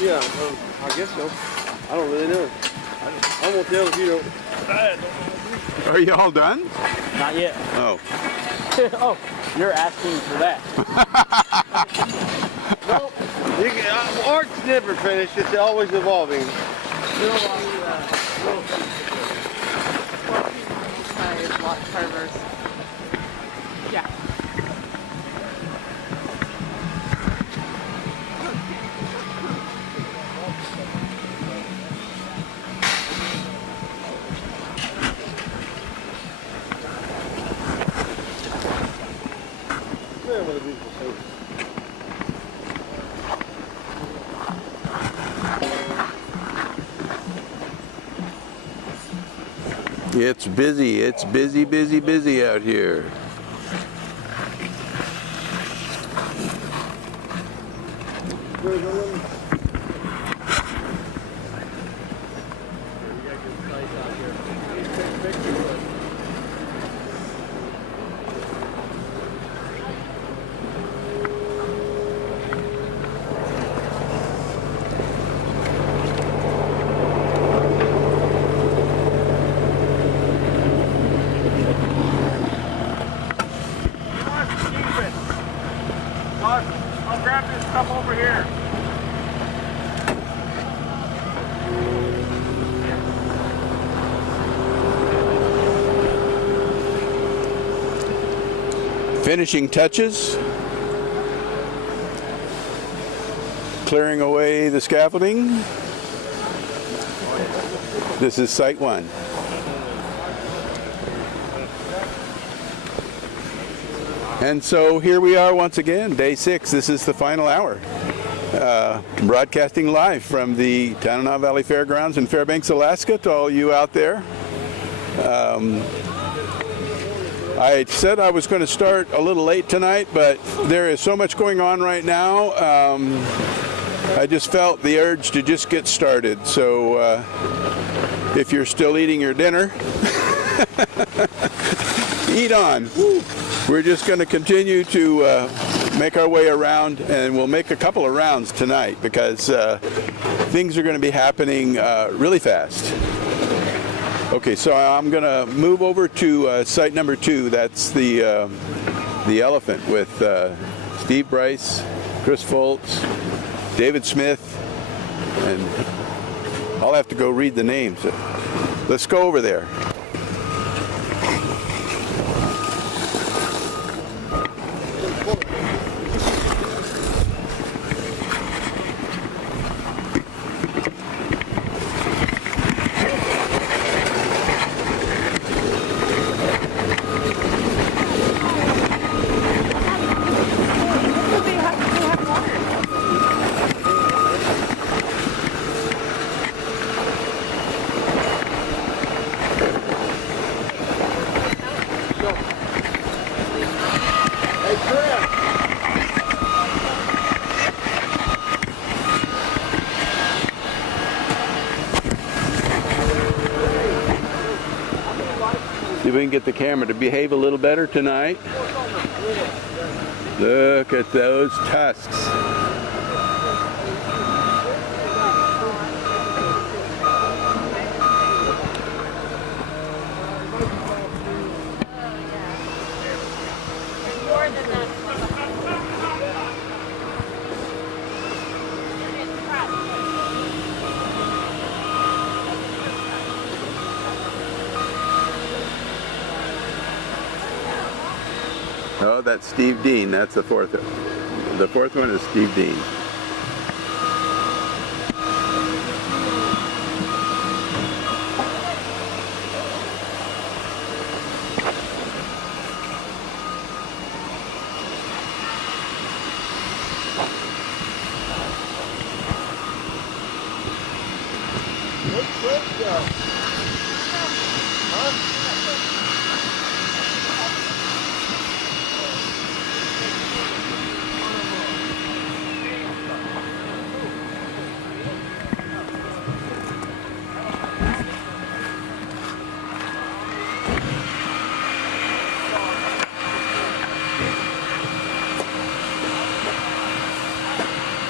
Yeah, I guess so. I don't really know. I won't tell if you don't. Are you all done? Not yet. Oh. Oh, you're asking for that. No, art's never finished. It's always evolving. Carvers. Yeah. It's busy. It's busy, busy, busy out here. I'll grab this stuff over here. Finishing touches. Clearing away the scaffolding. This is site 1. And so here we are once again, day 6. This is the final hour. Broadcasting live from the Tanana Valley Fairgrounds in Fairbanks, Alaska, to all you out there. I said I was going to start a little late tonight, but there is so much going on right now. I just felt the urge to just get started. So if you're still eating your dinner, eat on. We're just going to continue to make our way around, and we'll make a couple of rounds tonight because things are going to be happening really fast. Okay, so I'm going to move over to site number 2. That's the elephant with Steve Bryce, Chris Foltz, David Smith, and I'll have to go read the names. Let's go over there. See if we can get the camera to behave a little better tonight. Look at those tusks. Oh, that's Steve Dean. That's the fourth. The fourth one is Steve Dean.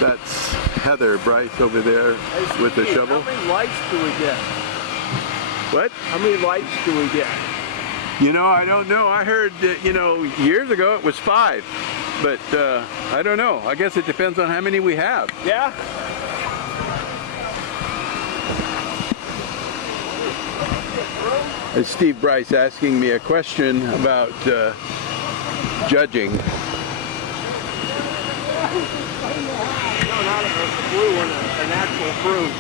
That's Heather Bryce over there with the shovel. How many lights do we get? What? How many lights do we get? You know, I don't know. I heard that, you know, years ago it was 5. But I don't know. I guess it depends on how many we have. Yeah? It's Steve Bryce asking me a question about judging. No, not a blue one, an actual fruit.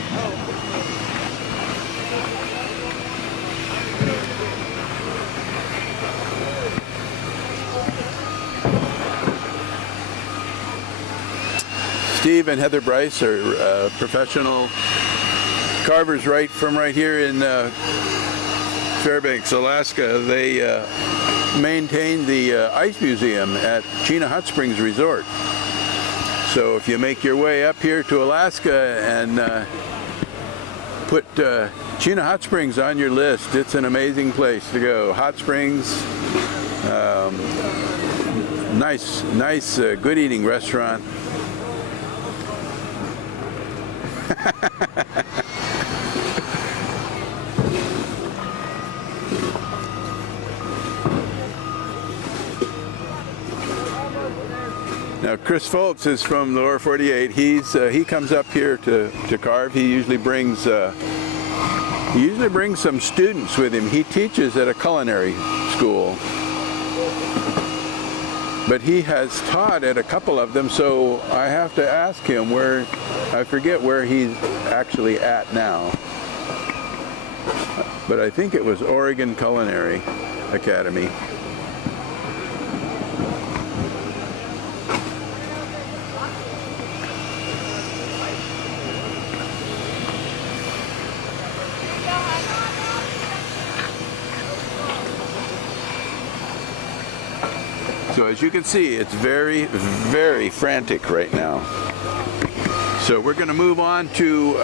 Steve and Heather Bryce are professional carvers right here in Fairbanks, Alaska. They maintain the Ice Museum at Chena Hot Springs Resort. So if you make your way up here to Alaska and put Chena Hot Springs on your list, it's an amazing place to go. Hot springs, nice, good eating restaurant. Now Chris Foltz is from the lower 48. He comes up here to carve. He usually brings some students with him. He teaches at a culinary school, but he has taught at a couple of them, so I have to ask him where, I forget where he's actually at now, but I think it was Oregon Culinary Academy. So as you can see, it's very, very frantic right now. So we're going to move on to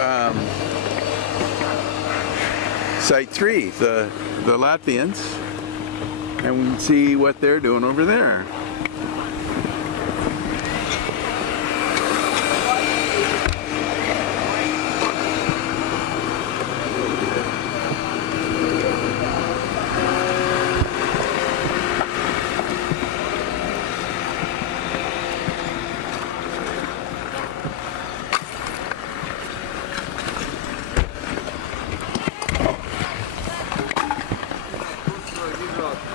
Site 3, the Latvians, and we can see what they're doing over there.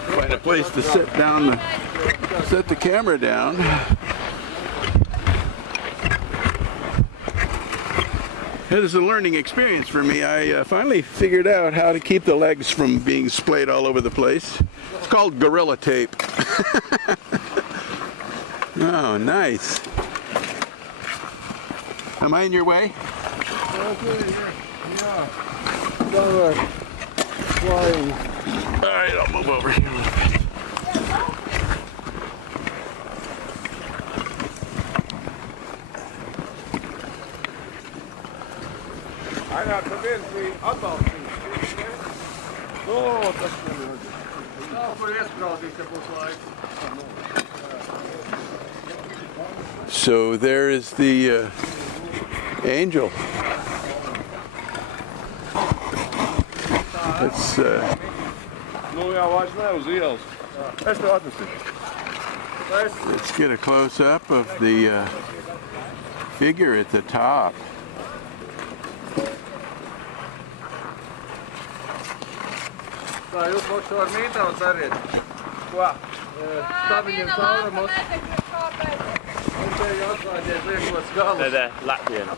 Find a place to sit down, set the camera down. It is a learning experience for me. I finally figured out how to keep the legs from being splayed all over the place. It's called Gorilla Tape. Oh, nice. Am I in your way? All right, I'll move over here a little bit. So there is the angel. It's let's get a close-up of the figure at the top. They're Latvian.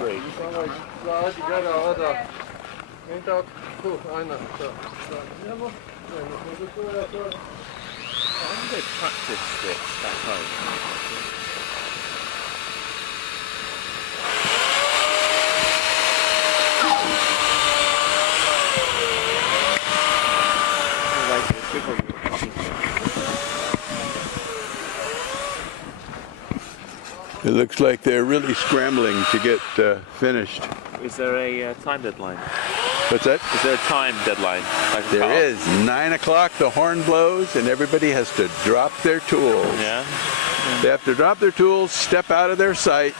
Great. How do they practice this back home? It looks like they're really scrambling to get finished. Is there a time deadline? What's that? Is there a time deadline? Like a There cut-off? is 9 o'clock. The horn blows, and everybody has to drop their tools. Yeah. They have to drop their tools, step out of their sight,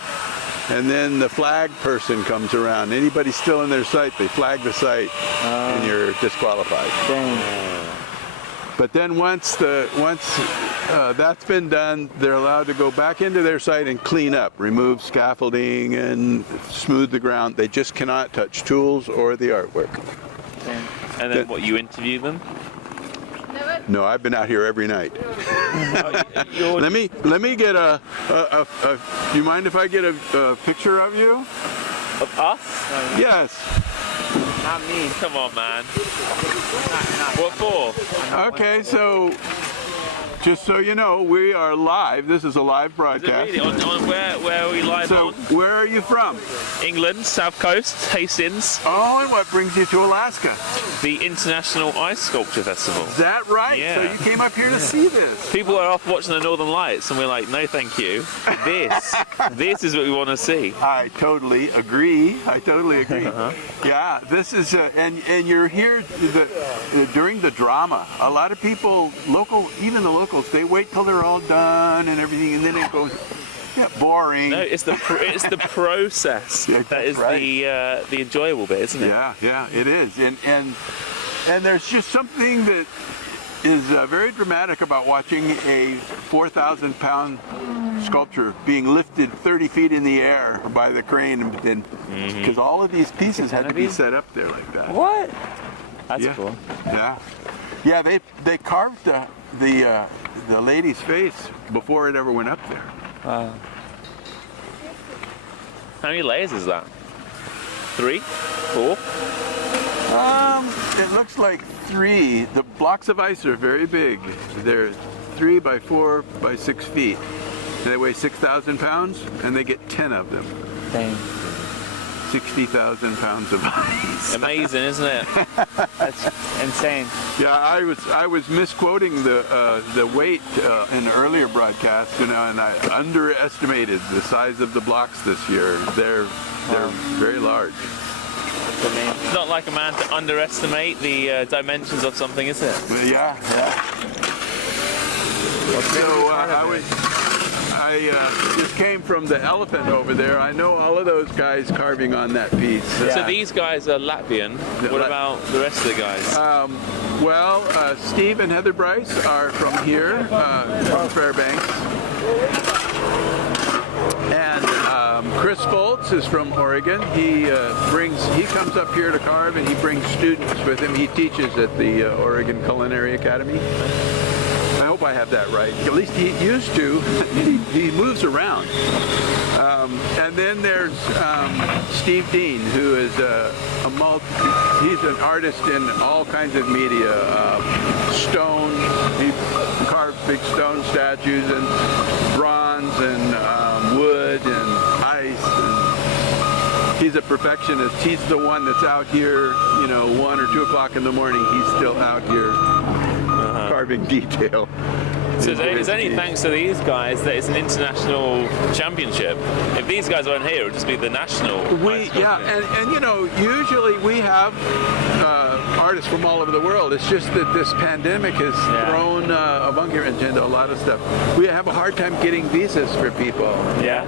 and then the flag person comes around. Anybody still in their sight, they flag the sight, and you're disqualified. But then once that's been done, they're allowed to go back into their site and clean up, remove scaffolding and smooth the ground. They just cannot touch tools or the artwork. And then what, you interview them? No, I've been out here every night. Let me get you mind if I get a picture of you? Of us? Yes. Not me. Come on, man. What for? Okay, so just so you know, we are live. This is a live broadcast. Really? On where are we live So, on? where are you from? England, South Coast, Hastings, Oh, and what brings you to Alaska? the International Ice Sculpture Festival. Is that right? Yeah. So you came up here to see this. People are off watching the Northern Lights, and we're like, no, thank you. This is what we want to see. I totally agree. Yeah, this is, and you're here during the drama. A lot of people, even the locals, they wait till they're all done and everything, and then it goes, boring. No, it's the process Yeah, that is right. the enjoyable bit, isn't it? Yeah, it is. And there's just something that is very dramatic about watching a 4,000-pound sculpture being lifted 30 feet in the air by the crane, because all of these pieces had to be set up there like that. What? That's Yeah. cool. Yeah, they carved the lady's face before it ever went up there. How many layers is that? 3? 4? It looks like 3. The blocks of ice are very big. They're 3 by 4 by 6 feet. They weigh 6,000 pounds, and they get 10 of them. 60,000 pounds of ice. Amazing, isn't it? That's insane. Yeah, I was misquoting the weight in the earlier broadcast, and I underestimated the size of the blocks this year. They're very large. It's not like a man to underestimate the dimensions of something, is it? Yeah. So I just came from the elephant over there. I know all of those guys carving on that piece. So these guys are Latvian. What about the rest of the guys? Steve and Heather Bryce are from here, from Fairbanks. And Chris Foltz is from Oregon. He comes up here to carve, and he brings students with him. He teaches at the Oregon Culinary Academy. I hope I have that right. At least he used to. He moves around. And then there's Steve Dean, who is he's an artist in all kinds of media. Stone, he carves big stone statues and bronze and wood and ice. And he's a perfectionist. He's the one that's out here, 1 or 2 o'clock in the morning. He's still out here carving detail. So it's only thanks to these guys that it's an international championship. If these guys weren't here, it would just be the national. Usually we have artists from all over the world. It's just that this pandemic has thrown a monkey wrench into a lot of stuff. We have a hard time getting visas for people. Yeah.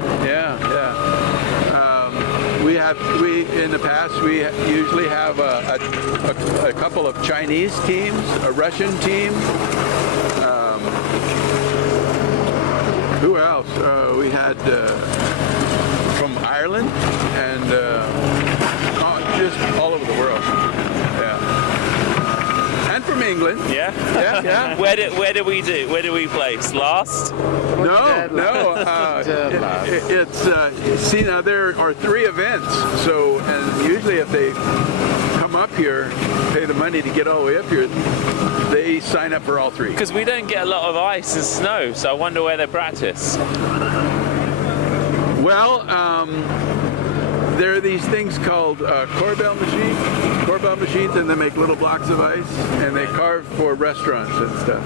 In the past we usually have a couple of Chinese teams, a Russian team. Who else? We had from Ireland and just all over the world. And from England. Yeah. Where do we place? Last? No. See, now there are 3 events. So, and usually if they come up here, pay the money to get all the way up here, they sign up for all 3. Because we don't get a lot of ice and snow, so I wonder where they practice. Well, there are these things called corbel machines, and they make little blocks of ice, and they carve for restaurants and stuff.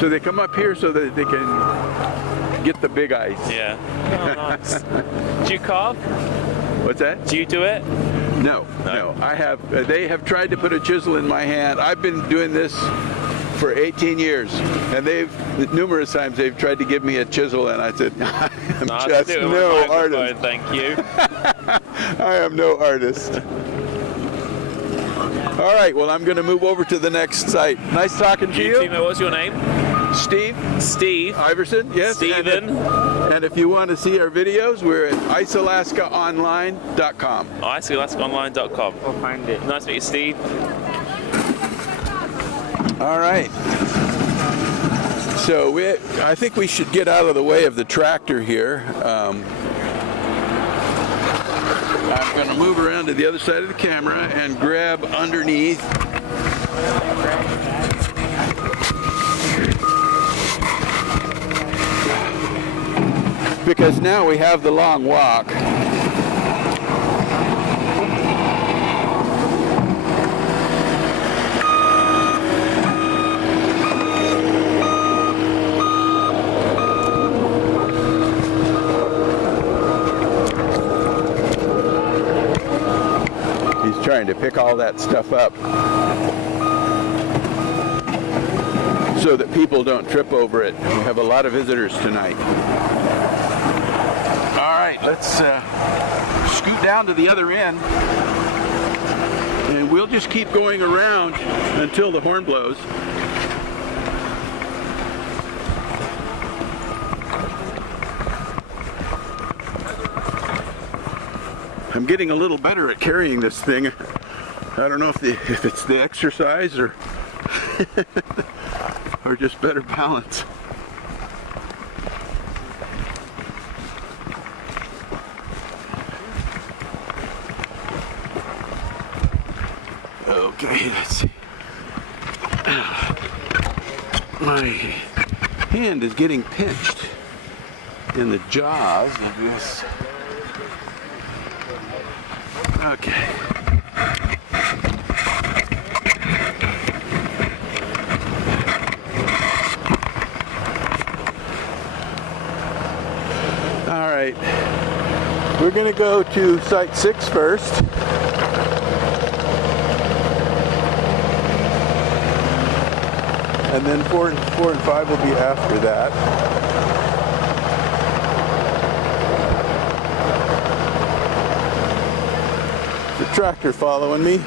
So they come up here so that they can get the big ice. Yeah. Oh, nice. Do you carve? What's that? Do you do it? No. I have. They have tried to put a chisel in my hand. I've been doing this for 18 years, and numerous times they've tried to give me a chisel, and I said, I'm just no artist. Thank you. I am no artist. All right, well, I'm going to move over to the next site. Nice talking to you. What's your name? Steve. Steve. Iverson, yes. Stephen. And if you want to see our videos, we're at icealaskaonline.com. icealaskaonline.com. We'll find it. Nice to meet you, Steve. All right. So I think we should get out of the way of the tractor here. I'm going to move around to the other side of the camera and grab underneath. Because now we have the long walk. He's trying to pick all that stuff up so that people don't trip over it. We have a lot of visitors tonight. All right, let's scoot down to the other end, and we'll just keep going around until the horn blows. I'm getting a little better at carrying this thing. I don't know if it's the exercise or or just better balance. Okay, let's see. My hand is getting pinched in the jaws of this. Okay. All right. We're going to go to Site 6 first. And then 4 and 5 will be after that. The tractor following me.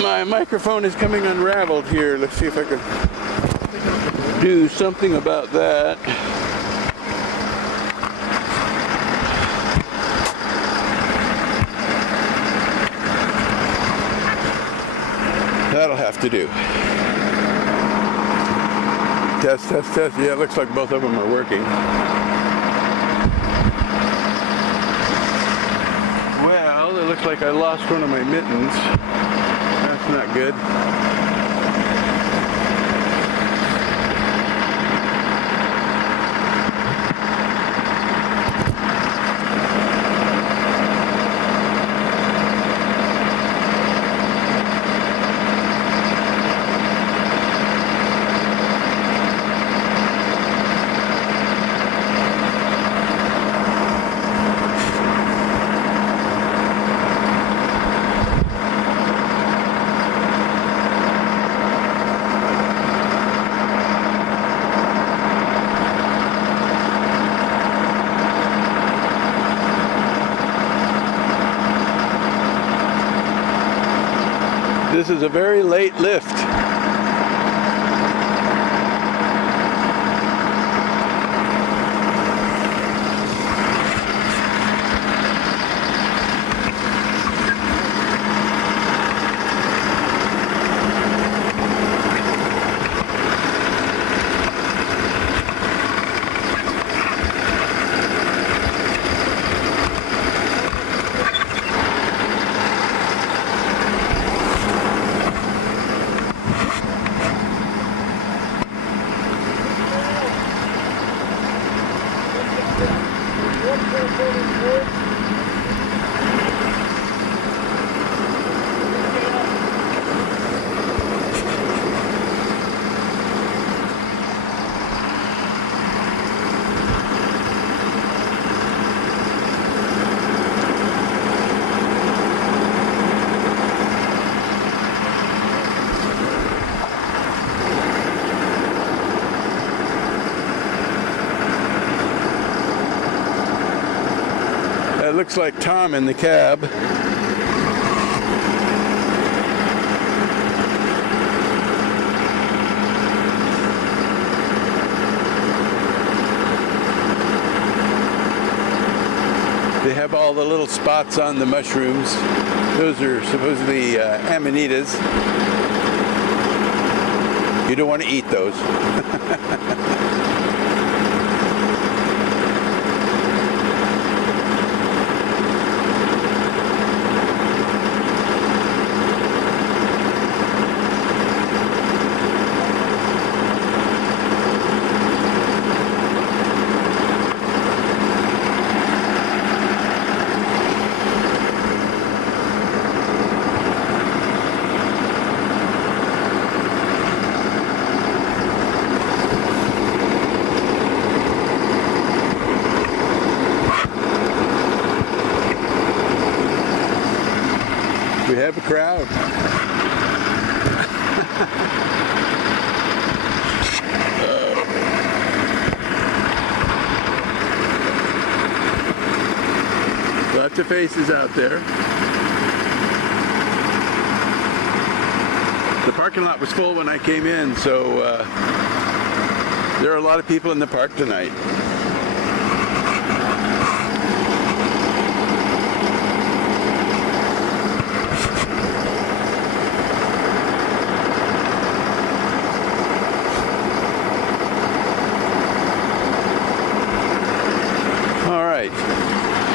My microphone is coming unraveled here. Let's see if I can do something about that. That'll have to do. Test, test, test. Yeah, it looks like both of them are working. Well, it looks like I lost one of my mittens. That's not good. This is a very late lift. looks like Tom in the cab. They have all the little spots on the mushrooms. Those are supposedly amanitas. You don't want to eat those. We have a crowd. Lots of faces out there. The parking lot was full when I came in, so there are a lot of people in the park tonight.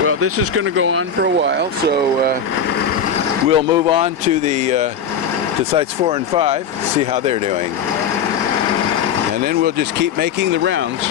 Well, this is going to go on for a while, so we'll move on to the to sites 4 and 5, see how they're doing, and then we'll just keep making the rounds.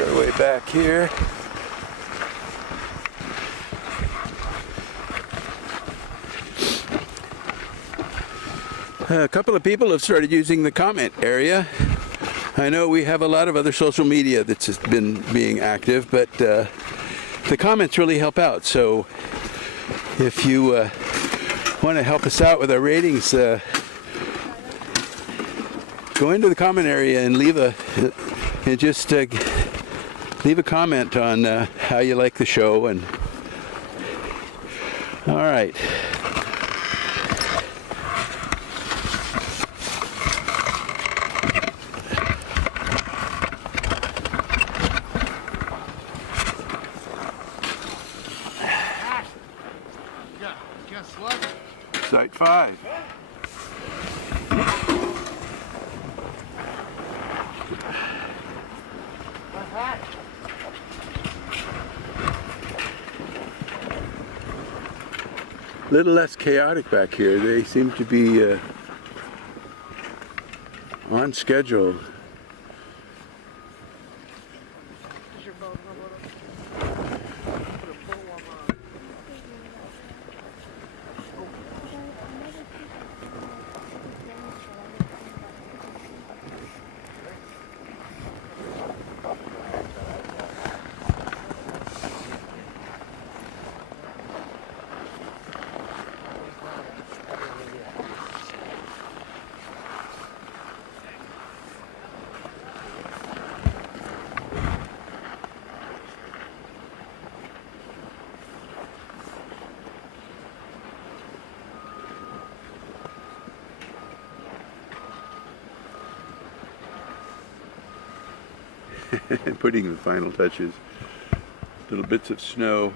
Our way back here. A couple of people have started using the comment area. I know we have a lot of other social media that's been being active, but the comments really help out. So if you want to help us out with our ratings, go into the comment area and leave a comment on how you like the show. And all right. Site 5. A little less chaotic back here. They seem to be on schedule. Putting the final touches. Little bits of snow.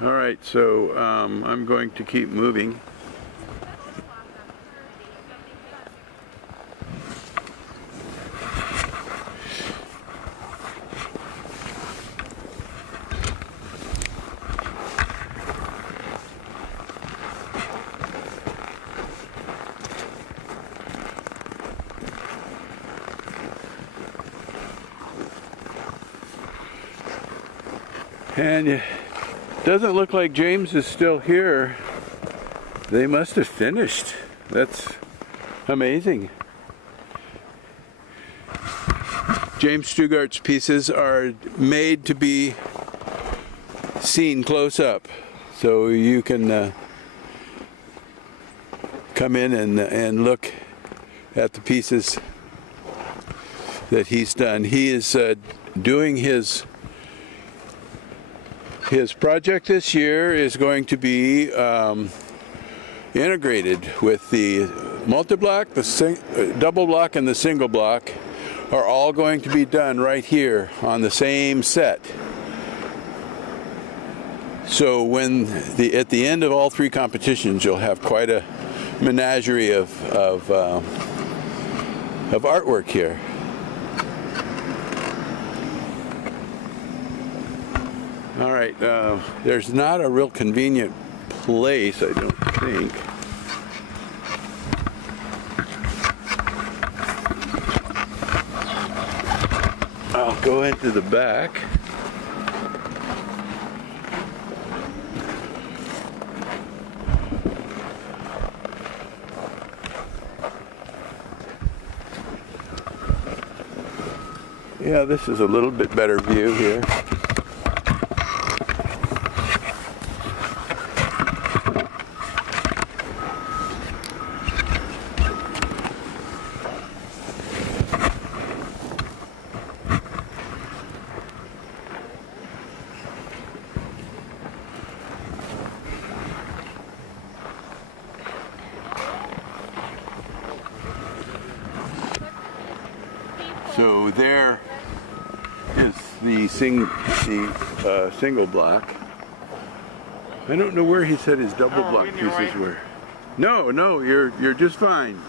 All right, so I'm going to keep moving. And it doesn't look like James is still here. They must have finished. That's amazing. James Stugart's pieces are made to be seen close up, so you can come in and look at the pieces that he's done. He is doing his project this year is going to be integrated with the multi-block, the double block, and the single block are all going to be done right here on the same set. So when at the end of all three competitions, you'll have quite a menagerie of artwork here. All right, there's not a real convenient place, I don't think. I'll go into the back. Yeah, this is a little bit better view here. So there is the single block. I don't know where he said his double block pieces were. No, you're just fine.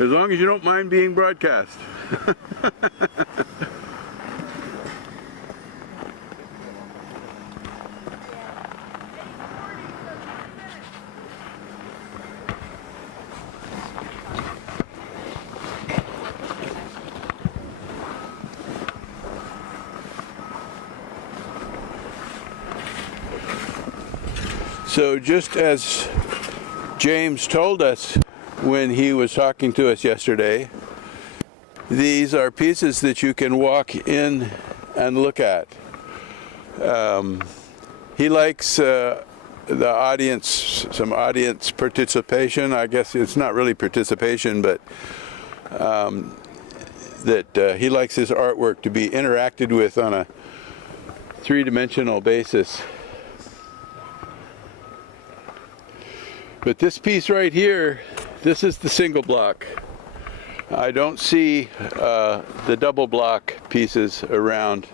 As long as you don't mind being broadcast. So just as James told us when he was talking to us yesterday, these are pieces that you can walk in and look at. He likes the audience, some audience participation. I guess it's not really participation, but that he likes his artwork to be interacted with on a three-dimensional basis. But this piece right here, this is the single block. I don't see the double block pieces around.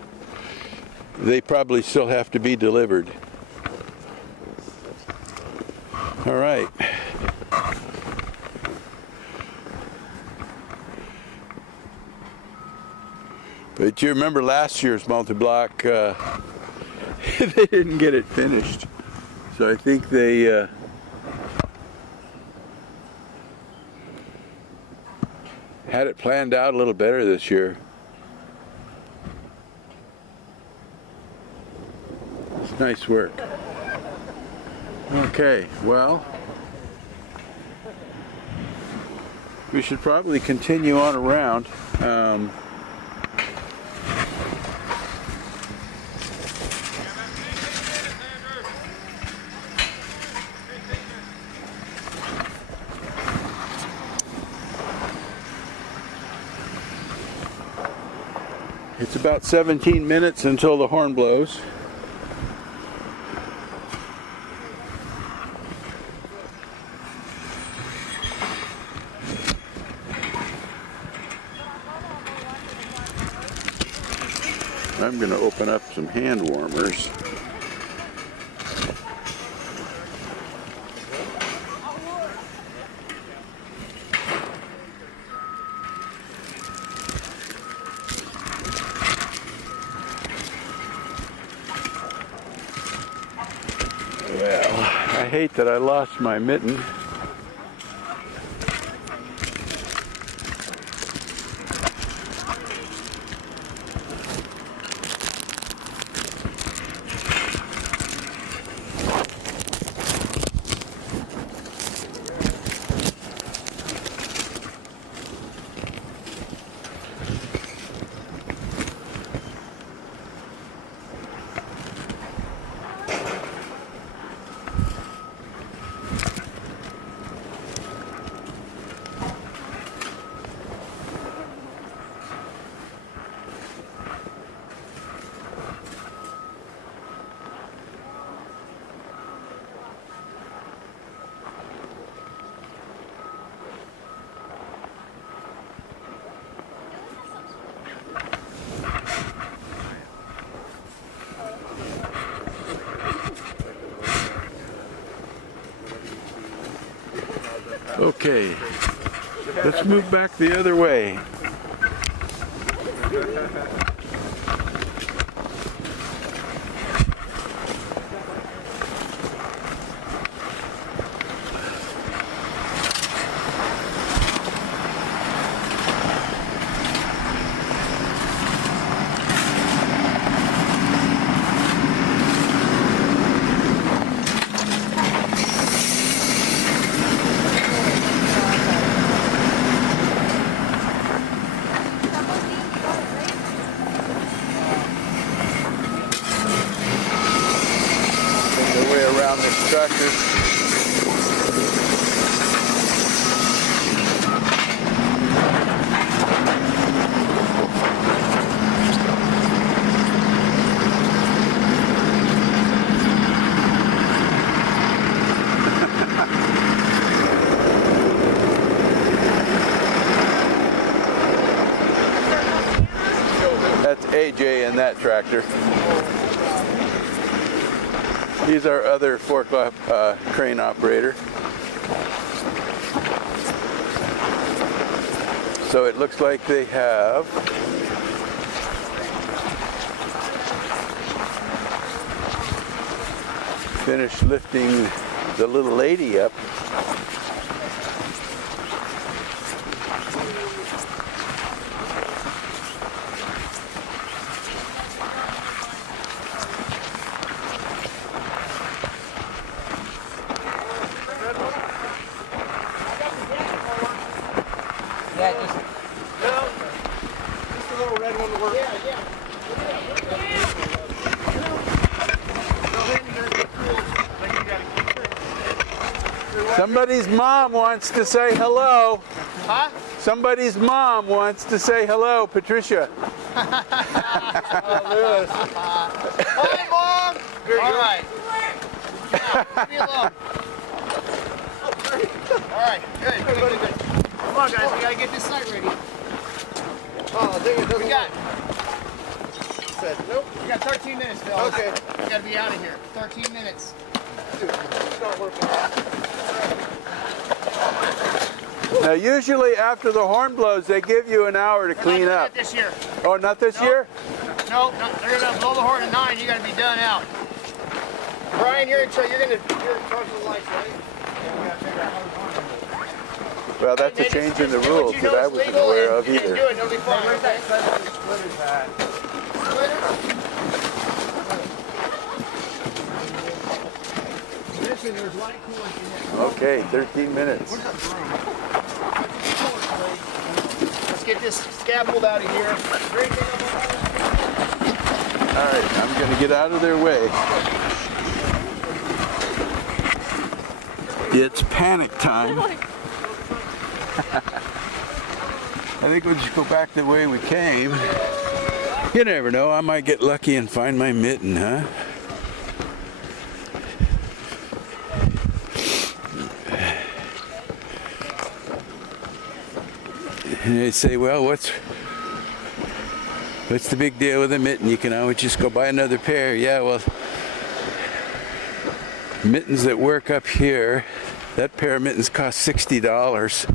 They probably still have to be delivered. All right. But you remember last year's multi-block, they didn't get it finished. So I think they had it planned out a little better this year. It's nice work. Okay, well, we should probably continue on around. It's about 17 minutes until the horn blows. I'm going to open up some hand warmers. Well, I hate that I lost my mitten. Okay, let's move back the other way. Around this tractor. That's AJ in that tractor. He's our other forklift crane operator. So it looks like they have finished lifting the little lady up. Yeah, just a little red one to work. Somebody's mom wants to say hello. Huh? Somebody's mom wants to say hello, Patricia. Hi, Mom! All right. Leave me alone. All right, good. Come on, guys, we gotta get this site ready. Oh, dang it, we got. Said, nope. We got 13 minutes, Phil. Okay. We gotta be out of here. 13 minutes. Dude, it's not working. Now, usually after the horn blows, they give you an hour to clean up. Not this year. Oh, not this year? Nope, they're gonna blow the horn at 9. You gotta be done out. Brian, you're in charge of the lights, right? Well, that's a change in the rules that I wasn't aware of either. Do it, it'll be fine. Where's that splitter's at? Listen, there's light coolant in it. Okay, 13 minutes. Let's get this scaffold out of here. All right, I'm going to get out of their way. It's panic time. I think we'll just go back the way we came. You never know, I might get lucky and find my mitten, huh? And they say, well, what's the big deal with a mitten? You can always just go buy another pair. Yeah, well, mittens that work up here, that pair of mittens cost $60.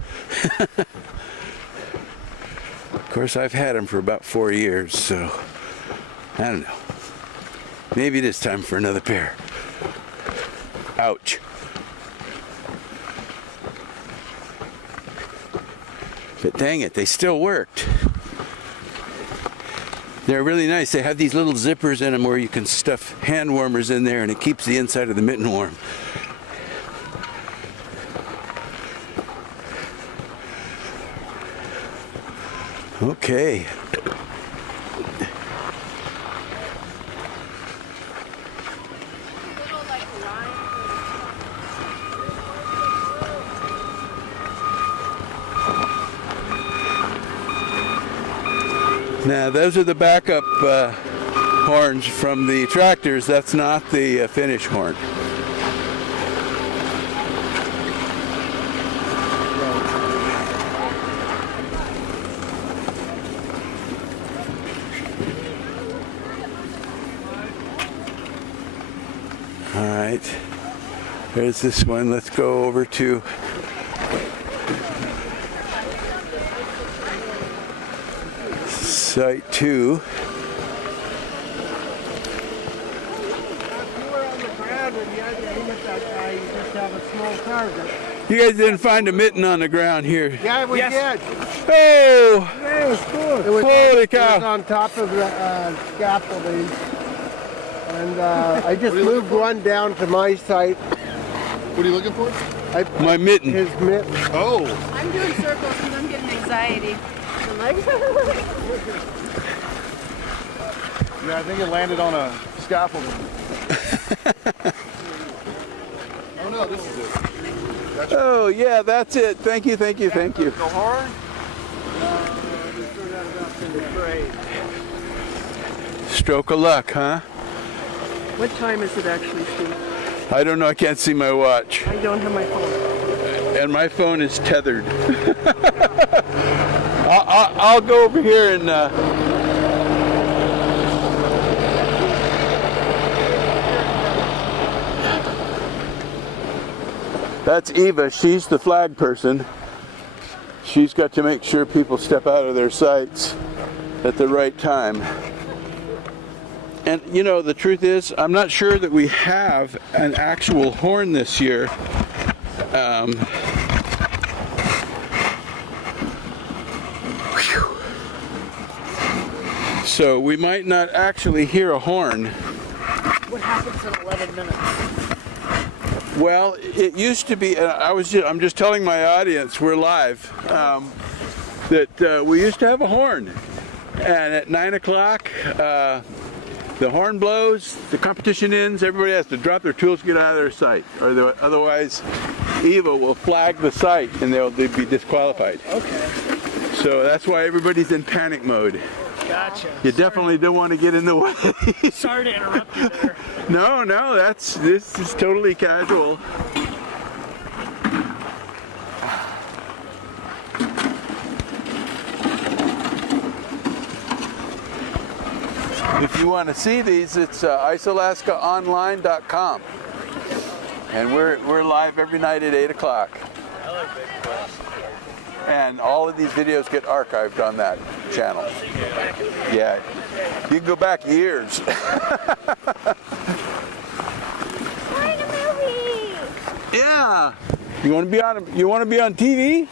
Of course, I've had them for about 4 years, so I don't know. Maybe it is time for another pair. Ouch. But dang it, they still worked. They're really nice. They have these little zippers in them where you can stuff hand warmers in there and it keeps the inside of the mitten warm. Okay. Now those are the backup horns from the tractors. That's not the finish horn. All right, there's this one. Let's go over to Site 2. You were on the ground when you had to aim at that guy, you just have a small target. You guys didn't find a mitten on the ground here. Yeah, we did. Oh! Yeah, it was cool. It was Holy cow. It was on top of the scaffolding. And I just moved one down to my site. What are you looking for? My mitten. His mitten. Oh. I'm doing circles because I'm getting anxiety. Yeah, I think it landed on a scaffolding. Oh no, this is it. Oh, yeah, that's it. Thank you, thank you, thank you. No horn? Stroke of luck, huh? What time is it actually, Steve? I don't know. I can't see my watch. I don't have my phone. And my phone is tethered. I'll go over here and... That's Eva. She's the flag person. She's got to make sure people step out of their sites at the right time. And you know, the truth is, I'm not sure that we have an actual horn this year. So we might not actually hear a horn. What happens in 11 minutes? Well, it used to be, I'm just telling my audience, we're live, that we used to have a horn. And at 9 o'clock, the horn blows, the competition ends, everybody has to drop their tools, get out of their site. Or otherwise, Eva will flag the site and they'll be disqualified. Okay. So that's why everybody's in panic mode. Gotcha. You definitely don't want to get in the way. Sorry to interrupt you there. No, this is totally casual. If you want to see these, it's icealaskaonline.com. And we're live every night at 8 o'clock. And all of these videos get archived on that channel. Yeah, you can go back years. Yeah. You want to be on TV?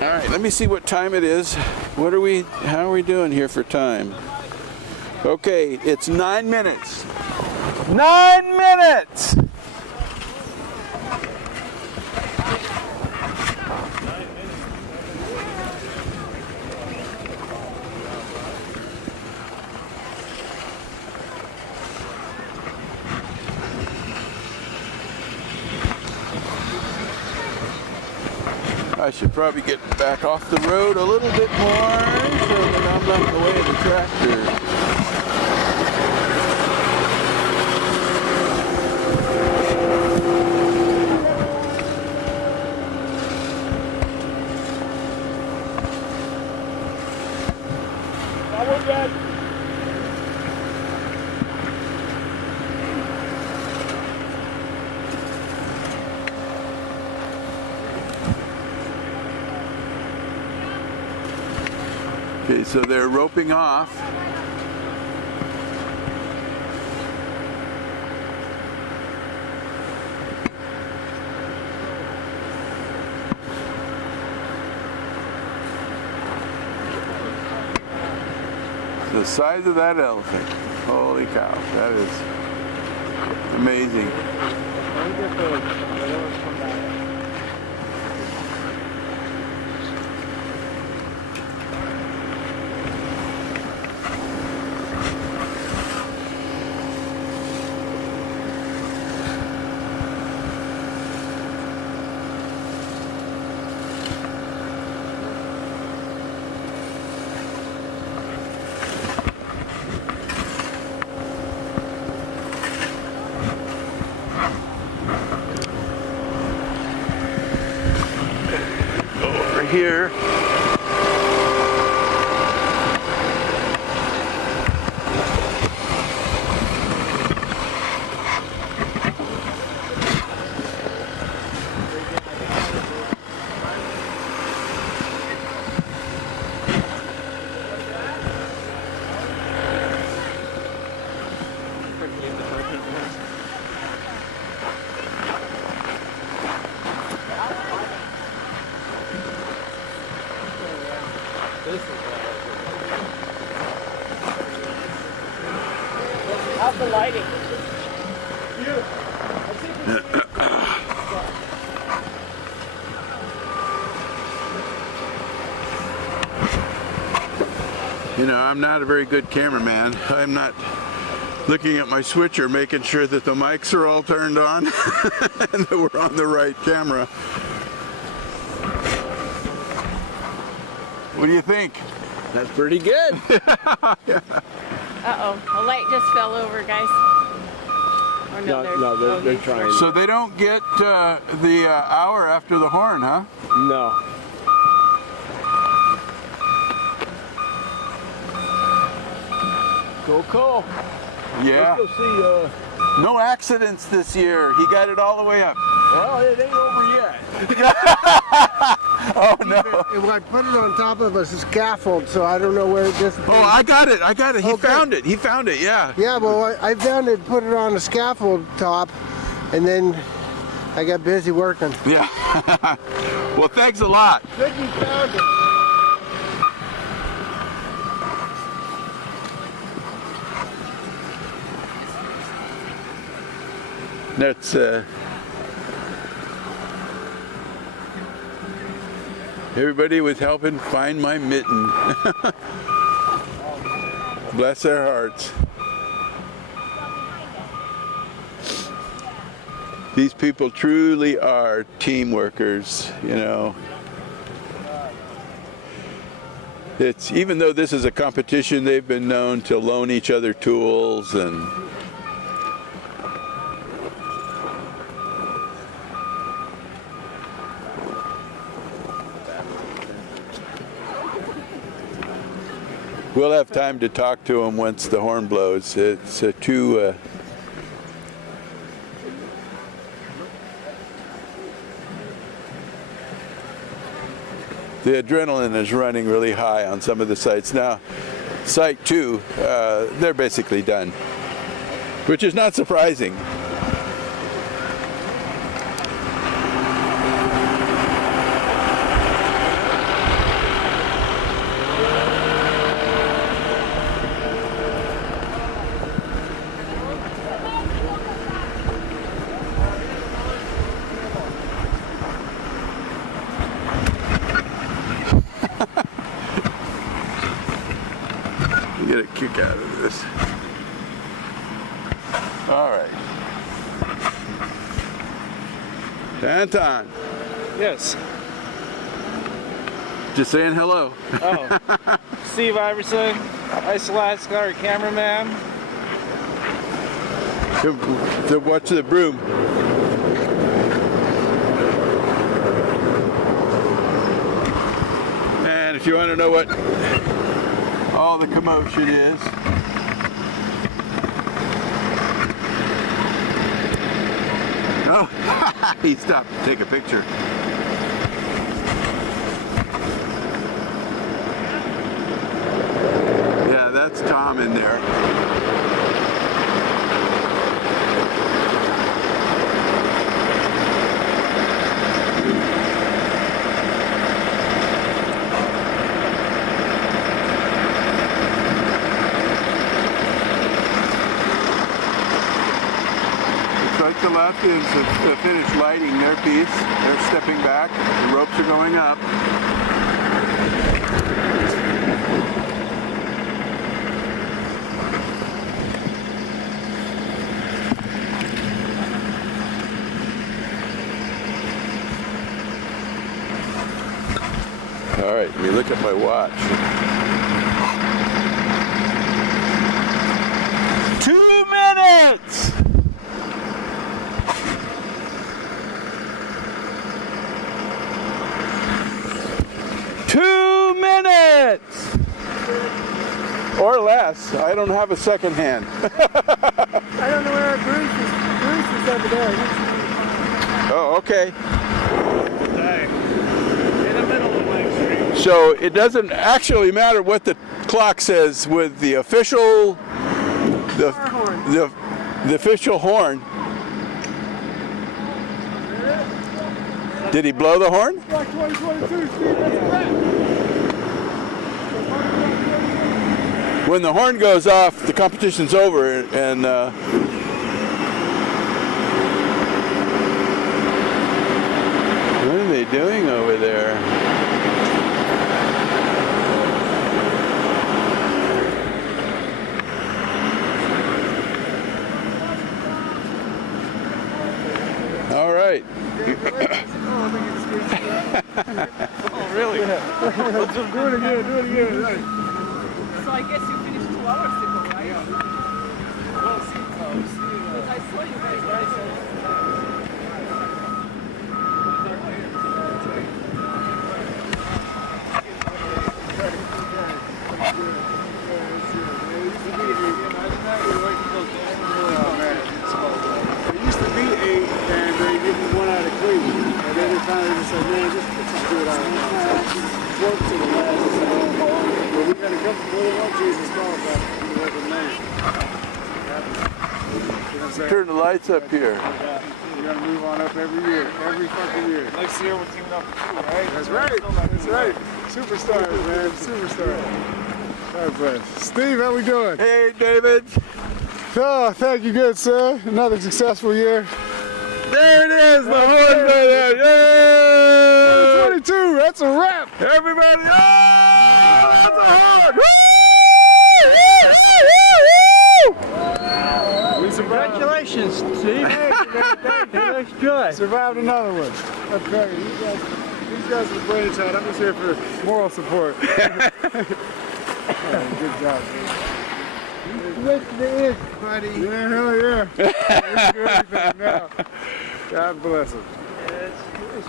All right, let me see what time it is. How are we doing here for time? Okay, it's 9 minutes. 9 minutes! I should probably get back off the road a little bit more so that I'm not in the way of the tractor. Okay, so they're roping off. The size of that elephant. Holy cow, that is amazing. Here. How's the lighting? You know, I'm not a very good cameraman. I'm not looking at my switcher, making sure that the mics are all turned on and that we're on the right camera. What do you think? That's pretty good. Uh-oh, a light just fell over, guys. Or No, they're trying. So they don't get the hour after the horn, huh? No. Cool. Yeah. Let's go see. No accidents this year. He got it all the way up. Well, it ain't over yet. Oh no. I put it on top of a scaffold, so I don't know where it disappeared. Oh, I got it. He Okay. found it. He found it, yeah. Yeah, well, I found it, put it on a scaffold top, and then I got busy working. Yeah. Well, thanks a lot. Good you found it. That's everybody was helping find my mitten. Bless their hearts. These people truly are team workers, you know. It's, even though this is a competition, they've been known to loan each other tools and we'll have time to talk to them once the horn blows. It's too the adrenaline is running really high on some of the sites. Now, site 2, they're basically done, which is not surprising. Get a kick out of this. All right. Anton, Yes. just saying hello. Oh. Steve Iverson, Isolate cameraman. To watch the broom. And if you want to know what all the commotion is, oh, he stopped to take a picture. Yeah, that's Tom in there. The Latvians have finished lighting their piece. They're stepping back. The ropes are going up. All right, let me look at my watch. 2 minutes! Or less. I don't have a second hand. I don't know where Bruce is. Bruce is over there. Oh, okay. Hey. In the middle of my screen. So it doesn't actually matter what the clock says with the official, the official horn. Did he blow the horn? when the horn goes off, the competition's over, and what are they doing over there? All right. Oh, really? Let's just do it again, do it again. Right. So I guess you finished 2 hours ago, right? Yeah. We'll see. Because I saw you guys, right? It used to be 8, and they give me 1 out of 3. And then they finally just said, man, just do it out of 9. Work to the last. But we got a couple of little Jesus calls back from the working man. Turn the lights up here. We gotta move on up every year, every fucking year. Next year we're teaming up with you, right? That's right. That's right. Superstars, man. Superstars. God bless. Steve, how we doing? Hey, David. Oh, thank you, good sir. Another successful year. There it is, the horn there. Yay! 22, that's a wrap. Everybody, oh, that's a horn! Woo! We survived. Congratulations, Steve. That's good. Survived another one. That's great. These guys are the brainchild. I'm just here for moral support. Good job, man. With the itch, buddy. Yeah, hell yeah. He's doing everything now. God bless him.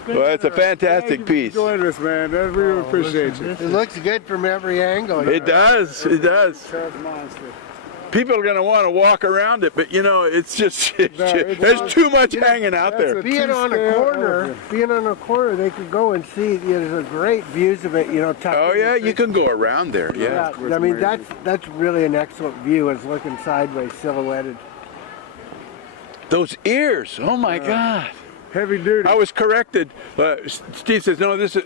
Well, it's a fantastic piece. Enjoy this, man. We really appreciate you. It looks good from every angle. It does, it does. Tough monster. People are going to want to walk around it, but you know, it's just, it's there's not- too much hanging out that's there. a- Being on a Two-scale corner, elephant. they could go and see. There's a great views of it. You know. tucked Oh in yeah, the you can go around there, yeah. Yeah, I mean that's really an excellent view. Is looking sideways, silhouetted. Those ears, oh my God. Heavy duty. I was corrected. Steve says, no, this is,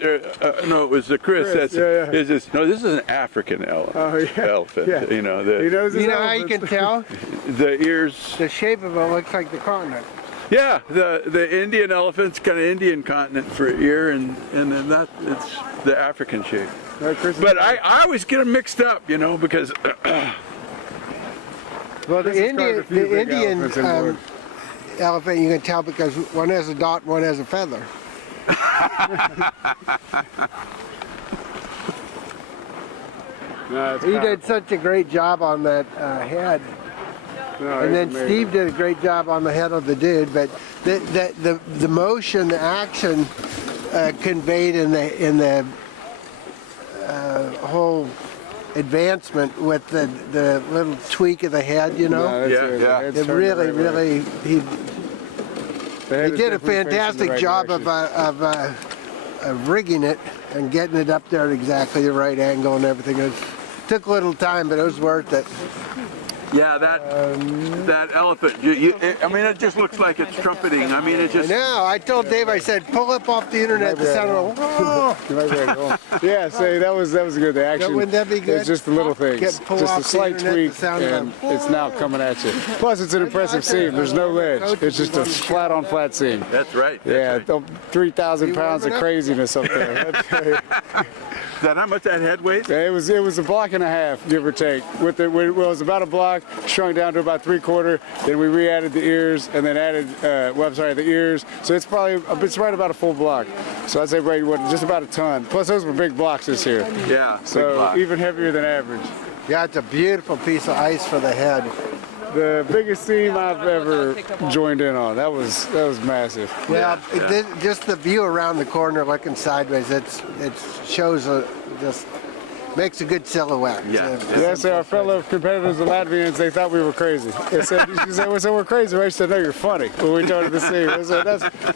no, it was Chris. Chris, That's, yeah. Is this, no, this is an African elephant. Oh, yeah. Elephant, Yeah. you know, He knows his You know how you elephants. can tell? the ears. The shape of it looks like the continent. Yeah, the Indian elephant's got an Indian continent for ear, and then that it's the African shape. No, Chris is But right. I always get them mixed up, you know, because Well, Chris has carved a few the big Indian elephants in board. elephant you can tell because one has a dot, one has a feather. No, it's He powerful. did such a great job on that head. No, And it's then amazing. Steve did a great job on the head of the dude, but the motion, the action conveyed in the whole advancement with the little tweak of the head, you know. No, that's Yeah, it. yeah. It's It turned the really, right way. really, he The head is did a definitely facing the fantastic right job direction. of rigging it and getting it up there at exactly the right angle and everything. It took a little time, but it was worth it. yeah, that elephant. I mean, it just looks like it's trumpeting. I mean, it I just. know. I told Dave, I said, pull up off the internet the sound of You might be able to go. Yeah, say that was a good. The action. wouldn't that be good? It's just the little things, Pull just off a the slight internet, tweak, the sound and of- it's now coming at you. Plus, it's an impressive seam. There's no ledge. It's just a flat-on-flat seam. That's right. Yeah, 3,000 pounds of warming up? craziness up there. Is that how much that head weighs? It was a block and a half, give or take. Well, it was about a block, shrunk down to about 3/4. Then we re-added the ears, and then added, the ears. So it's right about a full block. So I'd say just about a ton. Plus those were big blocks this year. Yeah. big So block. even heavier than average. Yeah, it's a beautiful piece of ice for the head. The biggest seam I've ever joined in on. That was massive. Yeah, just the view around the corner looking sideways, it shows just makes a good silhouette. Yeah. Yeah, so our fellow competitors, the Latvians, they thought we were crazy. They said, we said we're crazy, right? I said, no, you're funny. When we started the scene, I said,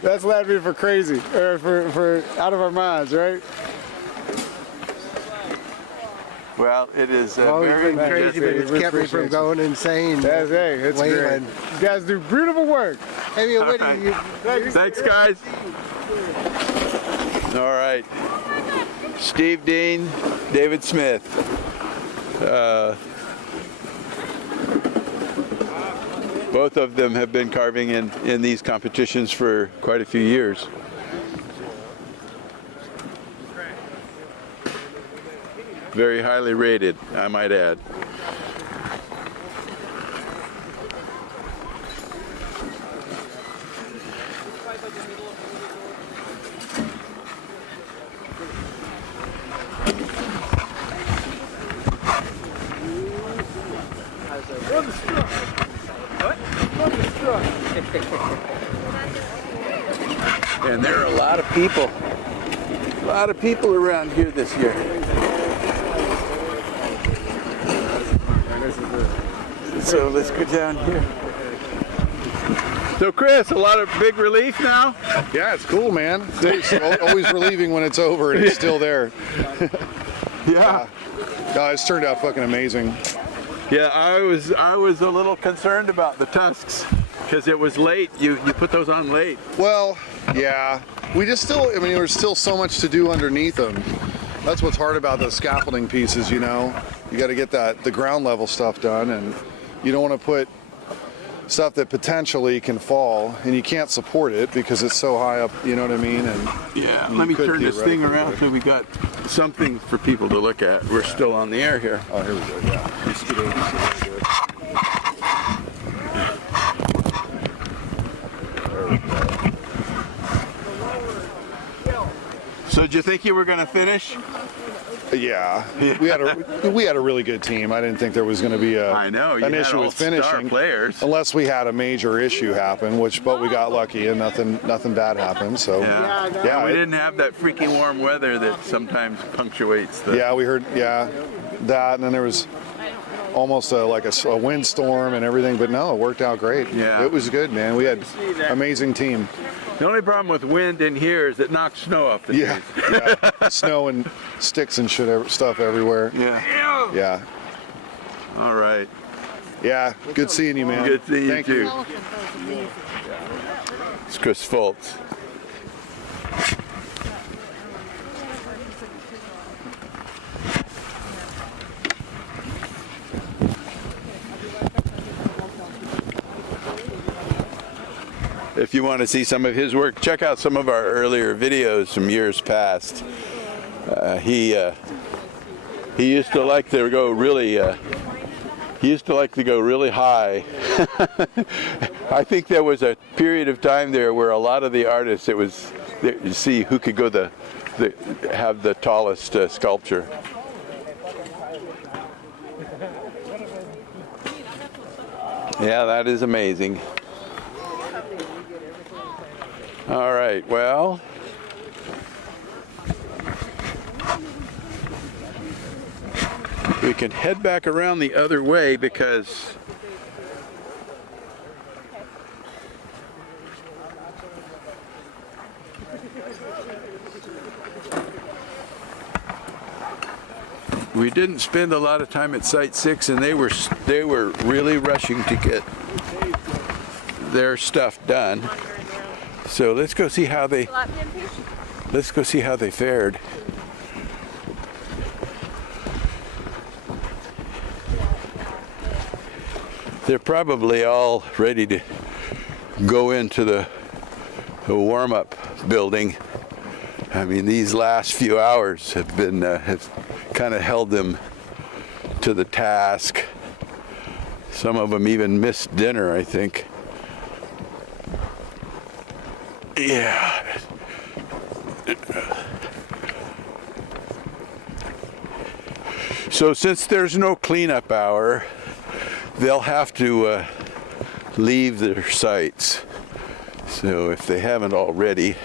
that's Latvian for crazy, or for out of our minds, right? Well, it is Always very been crazy, but it's We kept me appreciate from you. going insane. It's great. Wayland. You guys do beautiful work. Hey, what do you? Thanks, guys. All right. Steve Dean, David Smith. Both of them have been carving in these competitions for quite a few years. Very highly rated, I might add. And there are a lot of people around here this year. So let's go down here. So Chris, a lot of big relief now? Yeah, it's cool, man. It's always relieving when it's over and it's still there. Yeah. It's turned out fucking amazing. Yeah, I was a little concerned about the tusks because it was late. You put those on late. Well, yeah. There's still so much to do underneath them. That's what's hard about those scaffolding pieces, you know. You got to get the ground level stuff done, and you don't want to put stuff that potentially can fall, and you can't support it because it's so high up, you know what I mean? And yeah, let me turn this thing around so we got something for people to look at. We're still on the air here. Oh, here we go, yeah. Let's get over this. So did you think you were going to finish? Yeah, we had a really good team. I didn't think there was going to be an issue with finishing, players, unless we had a major issue happen. But we got lucky and nothing bad happened. So yeah, we didn't have that freaky warm weather that sometimes punctuates the. Yeah, we heard that, and then there was almost like a windstorm and everything. But no, it worked out great. Yeah, it was good, man. We had an amazing team. The only problem with wind in here is it knocks snow off the trees. Yeah, snow and sticks and stuff everywhere. Yeah. Yeah. All right. Yeah, good seeing you, man. Good seeing Thank you. you. It's Chris Foltz. If you want to see some of his work, check out some of our earlier videos from years past. He used to like to go really. He used to like to go really high. I think there was a period of time there where a lot of the artists, it was you see who could go have the tallest sculpture. Yeah, that is amazing. All right, well, we can head back around the other way because we didn't spend a lot of time at Site 6, and they were really rushing to get their stuff done. So let's go see how they fared. They're probably all ready to go into the warm-up building. I mean, these last few hours have been have kind of held them to the task. Some of them even missed dinner, I think. Yeah. So since there's no cleanup hour, they'll have to leave their sites. So if they haven't already.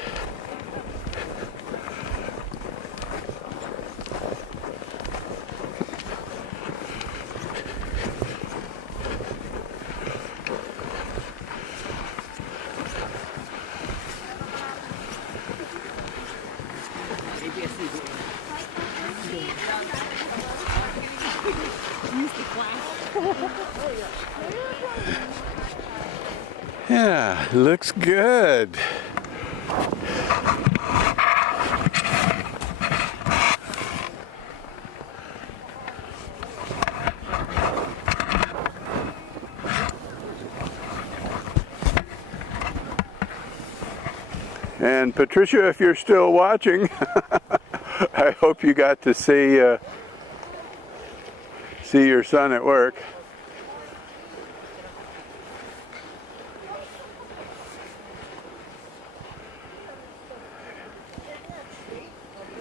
Yeah, looks good. And Patricia, if you're still watching, I hope you got to see your son at work.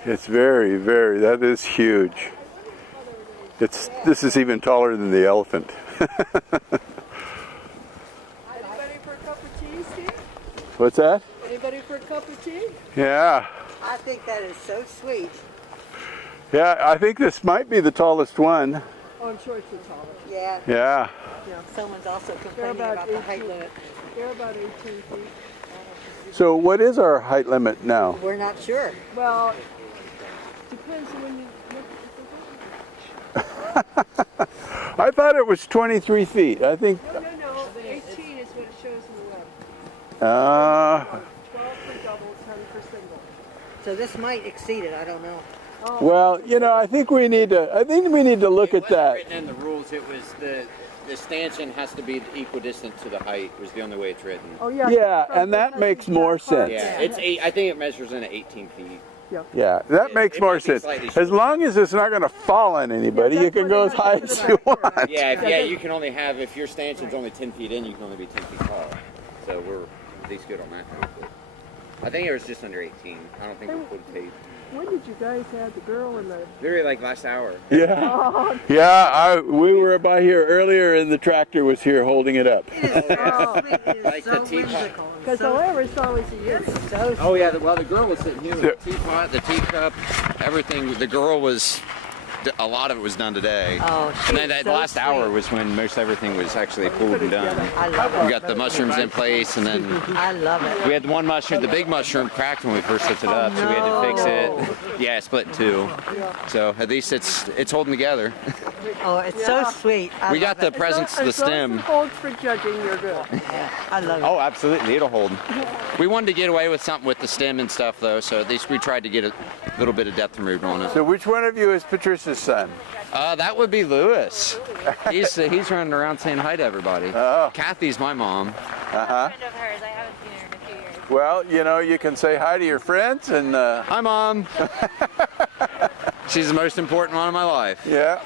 It's very, very, that is huge. This is even taller than the elephant. Anybody for a cup of tea, Steve? What's that? Anybody for a cup of tea? Yeah. I think that is so sweet. Yeah, I think this might be the tallest one. Oh, I'm sure it's the tallest. Yeah. Yeah. Someone's also complaining about the height limit. They're about 18 feet. So what is our height limit now? We're not sure. Well, depends on when you look at the I thought it was 23 feet. I think. No, 18 is what it shows in the web. 12 for double, 10 for single. So this might exceed it. I don't know. Well, you know, I think we need to look at that. Written in the rules, it was the stanchion has to be equidistant to the height. Was the only way it's written. Oh yeah. Yeah, and that makes more sense. Yeah, it's I think it measures in at 18 feet. Yeah, that makes more sense. As long as it's not going to fall on anybody, you can go as high as you want. Yeah, you can only have, if your stanchion's only 10 feet in, you can only be 10 feet tall. So we're at least good on that now. I think it was just under 18. I don't think we pulled tape. When did you guys have the girl in the... Very like last hour. Yeah. Yeah, we were by here earlier and the tractor was here holding it up. Like the teapot. Because the Everest always a year. Oh yeah, well the girl was sitting here with the teapot, the teacup, everything. The girl was, a lot of it was done today. Oh, and then that last hour was when most everything was actually pulled and done. I love it. We got the mushrooms in place, and then I love it. we had the one mushroom, the big mushroom cracked when we first lifted it up, so we had to fix it. Yeah, it split in two. So at least it's holding together. Oh, it's so sweet. We got the presents, the stem. As long as it holds for judging, you're good. Yeah, I love it. Oh, absolutely, it'll hold. We wanted to get away with something with the stem and stuff, though, so at least we tried to get a little bit of depth removed on it. So which one of you is Patricia's son? That would be Lewis. He's running around saying hi to everybody. Oh. Kathy's my mom. Uh-huh. Friend of hers. I haven't seen her in a few years. Well, you know, you can say hi to your friends and... Hi, Mom. She's the most important one in my life. Yeah.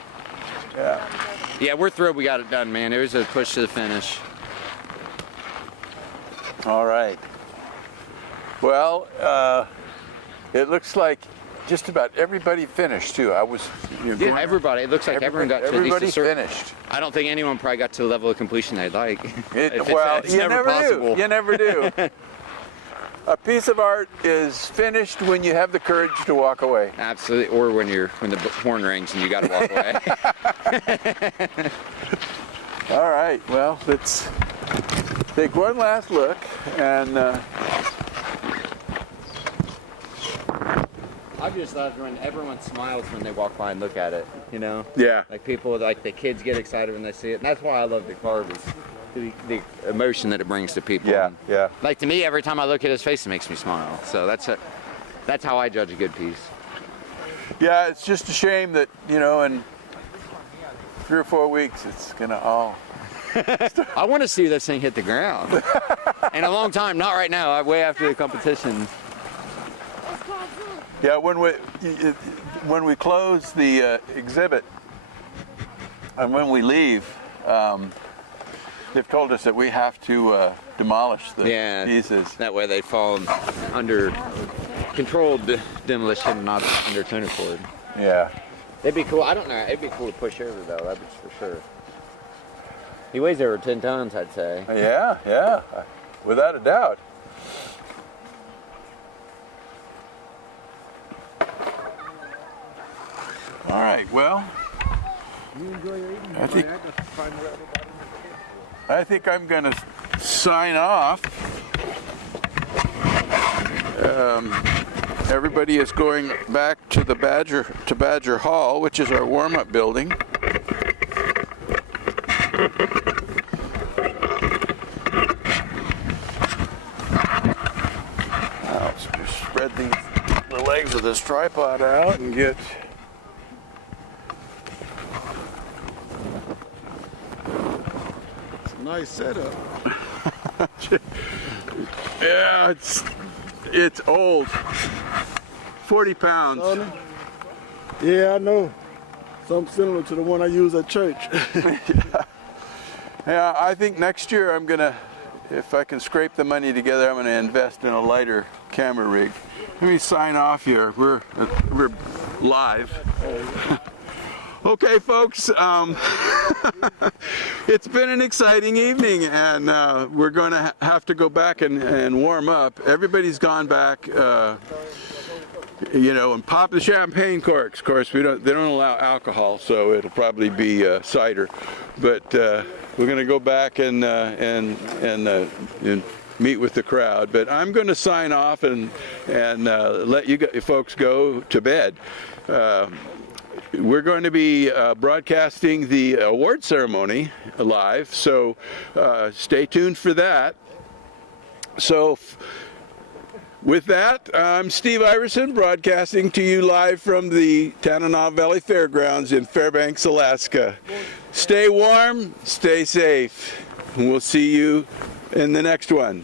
Yeah. Yeah, we're thrilled we got it done, man. It was a push to the finish. All right. Well, it looks like just about everybody finished too. I was. Yeah, everybody. It looks like everyone got to everybody at least a certain, finished. I don't think anyone probably got to the level of completion they'd like. It's you never do. You never do. A piece of art is finished when you have the courage to walk away. Absolutely, or when the horn rings and you got to walk away. All right. Well, let's take one last look and. I just love when everyone smiles when they walk by and look at it, you know? Yeah. Like people, like the kids get excited when they see it. And that's why I love the carve, is the emotion that it brings to people. Yeah, and, yeah. Like to me, every time I look at his face, it makes me smile. So that's how I judge a good piece. Yeah, it's just a shame that, you know, in 3 or 4 weeks, it's gonna all... I want to see this thing hit the ground. In a long time, not right now, way after the competition. Yeah, when we close the exhibit and when we leave, they've told us that we have to demolish the pieces. That way they fall under controlled demolition, not under tuner cord. Yeah. It'd be cool. I don't know. It'd be cool to push over though. That's for sure. He weighs over 10 tons, I'd say. Yeah, yeah, without a doubt. All right, well, I think I'm going to sign off. Everybody is going back to the Badger Hall, which is our warm-up building. Now, let's spread the legs of this tripod out and get. Nice setup. Yeah, it's It's old. 40 pounds. Yeah, I know. Something similar to the one I use at church. Yeah, I think next year I'm gonna, if I can scrape the money together, I'm gonna invest in a lighter camera rig. Let me sign off here. We're live. Okay, folks. It's been an exciting evening, and we're going to have to go back and warm up. Everybody's gone back, you know, and pop the champagne corks. Of course, they don't allow alcohol, so it'll probably be cider. But we're going to go back and meet with the crowd. But I'm going to sign off and let you folks go to bed. We're going to be broadcasting the award ceremony live, so stay tuned for that. So with that, I'm Steve Iverson, broadcasting to you live from the Tanana Valley Fairgrounds in Fairbanks, Alaska. Stay warm, stay safe, and we'll see you in the next one.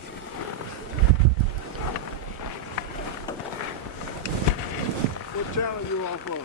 What channel you on for?